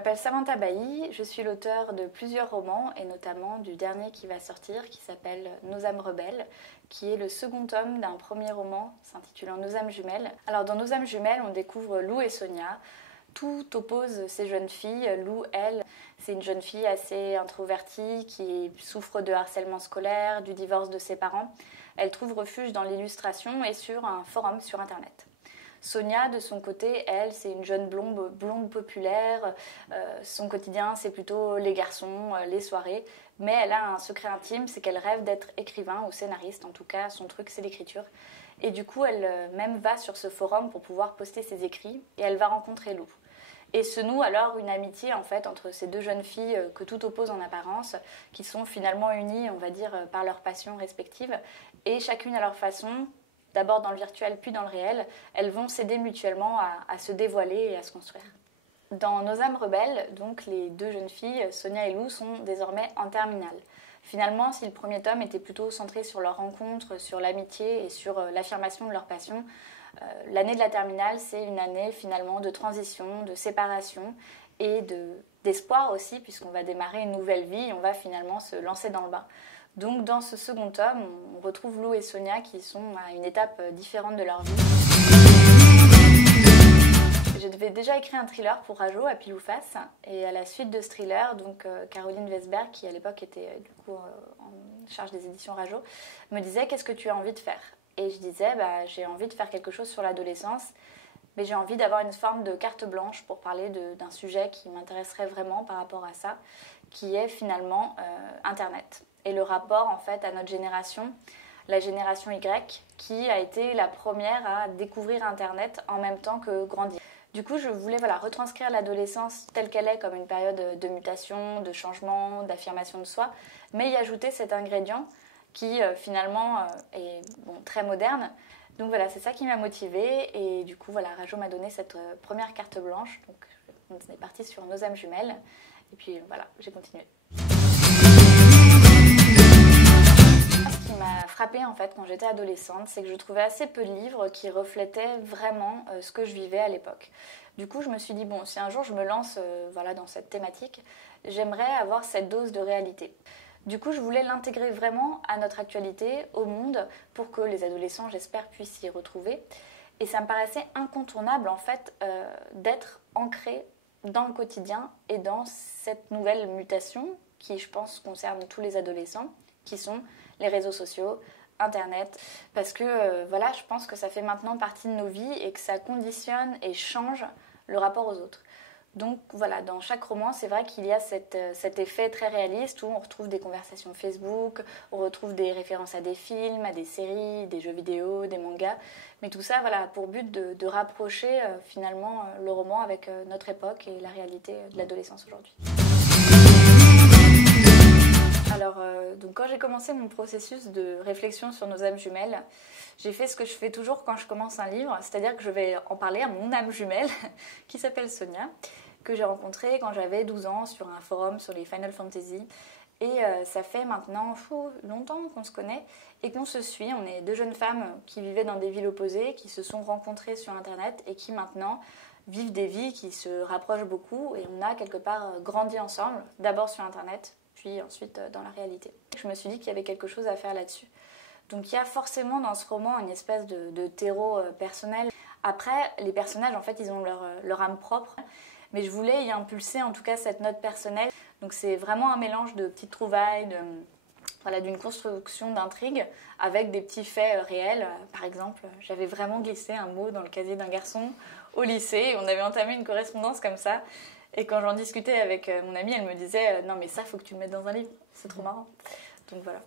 m'appelle Samantha Bailly, je suis l'auteure de plusieurs romans et notamment du dernier qui va sortir qui s'appelle Nos âmes rebelles, qui est le second tome d'un premier roman s'intitulant Nos âmes jumelles. Alors dans Nos âmes jumelles, on découvre Lou et Sonia. Tout oppose ces jeunes filles. Lou, elle, c'est une jeune fille assez introvertie qui souffre de harcèlement scolaire, du divorce de ses parents. Elle trouve refuge dans l'illustration et sur un forum sur Internet. Sonia, de son côté, elle, c'est une jeune blonde populaire. Son quotidien, c'est plutôt les garçons, les soirées. Mais elle a un secret intime, c'est qu'elle rêve d'être écrivain ou scénariste. En tout cas, son truc, c'est l'écriture. Et du coup, elle même va sur ce forum pour pouvoir poster ses écrits. Et elle va rencontrer Lou. Et se noue alors une amitié en fait entre ces deux jeunes filles que tout oppose en apparence, qui sont finalement unies, on va dire, par leurs passions respectives. Et chacune à leur façon, d'abord dans le virtuel puis dans le réel, elles vont s'aider mutuellement à se dévoiler et à se construire. Dans Nos âmes rebelles, donc les deux jeunes filles, Sonia et Lou, sont désormais en terminale. Finalement, si le premier tome était plutôt centré sur leur rencontre, sur l'amitié et sur l'affirmation de leur passion, l'année de la terminale, c'est une année finalement de transition, de séparation et d'espoir aussi, puisqu'on va démarrer une nouvelle vie et on va finalement se lancer dans le bain. Donc dans ce second tome, on retrouve Lou et Sonia qui sont à une étape différente de leur vie. J'avais déjà écrit un thriller pour Rajo, à pile ou face, et à la suite de ce thriller, donc Caroline Vesberg, qui à l'époque était du coup en charge des éditions Rajo, me disait « Qu'est-ce que tu as envie de faire ?» Et je disais j'ai envie de faire quelque chose sur l'adolescence, mais j'ai envie d'avoir une forme de carte blanche pour parler d'un sujet qui m'intéresserait vraiment par rapport à ça, qui est finalement Internet. Et le rapport en fait à notre génération, la génération Y, qui a été la première à découvrir Internet en même temps que grandir. Du coup, je voulais retranscrire l'adolescence telle qu'elle est comme une période de mutation, de changement, d'affirmation de soi, mais y ajouter cet ingrédient qui finalement est très moderne. Donc voilà, c'est ça qui m'a motivée et du coup Rajo m'a donné cette première carte blanche. Donc on est parti sur Nos âmes jumelles et puis voilà, j'ai continué. Ce qui m'a frappée en fait quand j'étais adolescente, c'est que je trouvais assez peu de livres qui reflétaient vraiment ce que je vivais à l'époque. Du coup, je me suis dit si un jour je me lance dans cette thématique, j'aimerais avoir cette dose de réalité. Du coup, je voulais l'intégrer vraiment à notre actualité, au monde, pour que les adolescents, j'espère, puissent s'y retrouver. Et ça me paraissait incontournable, en fait, d'être ancré dans le quotidien et dans cette nouvelle mutation qui, je pense, concerne tous les adolescents, qui sont les réseaux sociaux, Internet. Parce que, je pense que ça fait maintenant partie de nos vies et que ça conditionne et change le rapport aux autres. Donc voilà, dans chaque roman, c'est vrai qu'il y a cet effet très réaliste où on retrouve des conversations Facebook, on retrouve des références à des films, à des séries, des jeux vidéo, des mangas. Mais tout ça, pour but de rapprocher finalement le roman avec notre époque et la réalité de l'adolescence aujourd'hui. Alors, donc quand j'ai commencé mon processus de réflexion sur Nos âmes jumelles, j'ai fait ce que je fais toujours quand je commence un livre, c'est-à-dire que je vais en parler à mon âme jumelle, qui s'appelle Sonia, que j'ai rencontrée quand j'avais 12 ans sur un forum sur les Final Fantasy. Et ça fait maintenant longtemps qu'on se connaît et qu'on se suit. On est deux jeunes femmes qui vivaient dans des villes opposées, qui se sont rencontrées sur Internet et qui maintenant vivent des vies qui se rapprochent beaucoup. Et on a quelque part grandi ensemble, d'abord sur Internet, puis ensuite dans la réalité. Je me suis dit qu'il y avait quelque chose à faire là-dessus. Donc il y a forcément dans ce roman une espèce de terreau personnel. Après, les personnages, en fait, ils ont leur âme propre. Mais je voulais y impulser en tout cas cette note personnelle. Donc c'est vraiment un mélange de petites trouvailles, d'une construction d'intrigue avec des petits faits réels. Par exemple, j'avais vraiment glissé un mot dans le casier d'un garçon au lycée. On avait entamé une correspondance comme ça. Et quand j'en discutais avec mon amie, elle me disait « Non mais ça, il faut que tu le mettes dans un livre, c'est trop marrant ». Donc voilà.